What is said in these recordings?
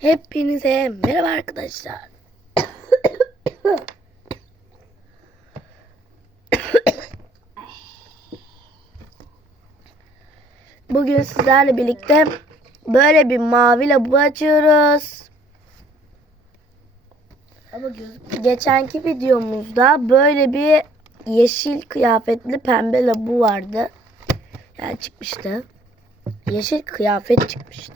Hepinize merhaba arkadaşlar. Bugün sizlerle birlikte böyle bir mavi labu açıyoruz. Geçenki videomuzda böyle bir yeşil kıyafetli pembe labu vardı. Yani çıkmıştı. Yeşil kıyafet çıkmıştı.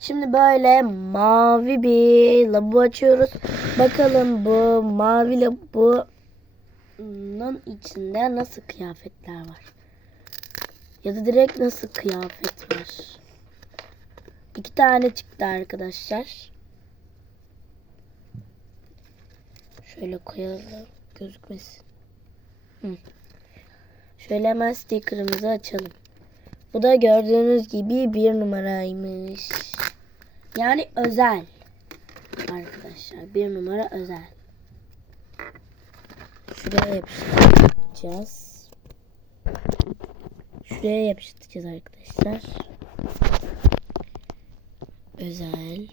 Şimdi böyle mavi bir labu açıyoruz. Bakalım bu mavi labunun içinde nasıl kıyafetler var. Ya da direkt nasıl kıyafet var. 2 tane çıktı arkadaşlar. Şöyle koyalım gözükmesin. Şöyle hemen sticker'ımızı açalım. Bu da gördüğünüz gibi 1 numaraymış. Yani özel. Arkadaşlar 1 numara özel. Şuraya yapıştıracağız. Şuraya yapıştıracağız arkadaşlar. Özel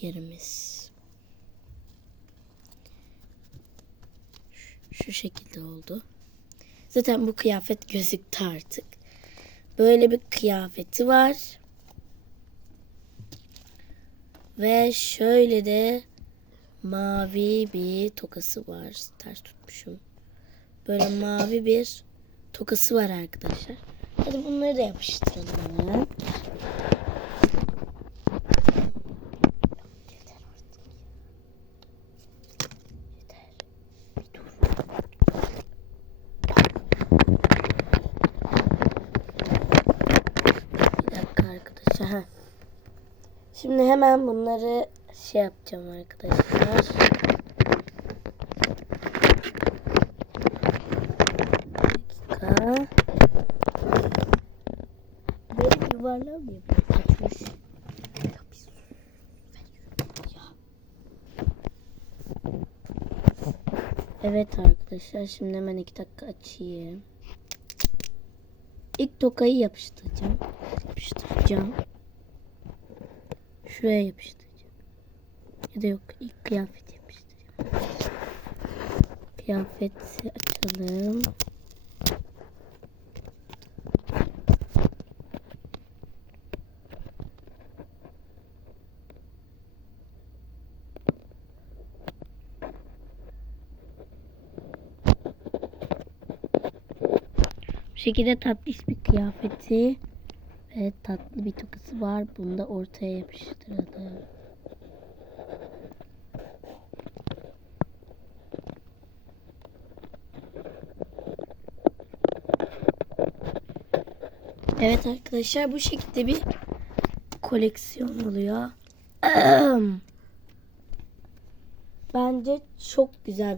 yerimiz. Şu şekilde oldu. Zaten bu kıyafet gözüktü artık. Böyle bir kıyafeti var. Ve şöyle de mavi bir tokası var. Ters tutmuşum. Böyle mavi bir tokası var arkadaşlar. Hadi bunları da yapıştıralım hemen. Yeter artık. Yeter. Bir dur. Bir dakika arkadaşlar. Şimdi hemen bunları şey yapacağım arkadaşlar. Böyle yuvarlamıyor. Açmış. Evet arkadaşlar, şimdi hemen 2 dakika açayım. İlk tokayı yapıştıracağım. Şuraya yapıştıracağım. Ya da yok, ilk kıyafeti yapıştıracağım. Kıyafeti açalım. Bu şekilde tatlış bir kıyafeti ve tatlı bir tokası var. Bunu da ortaya yapıştıralım. Evet arkadaşlar, bu şekilde bir koleksiyon oluyor. Bence çok güzel bir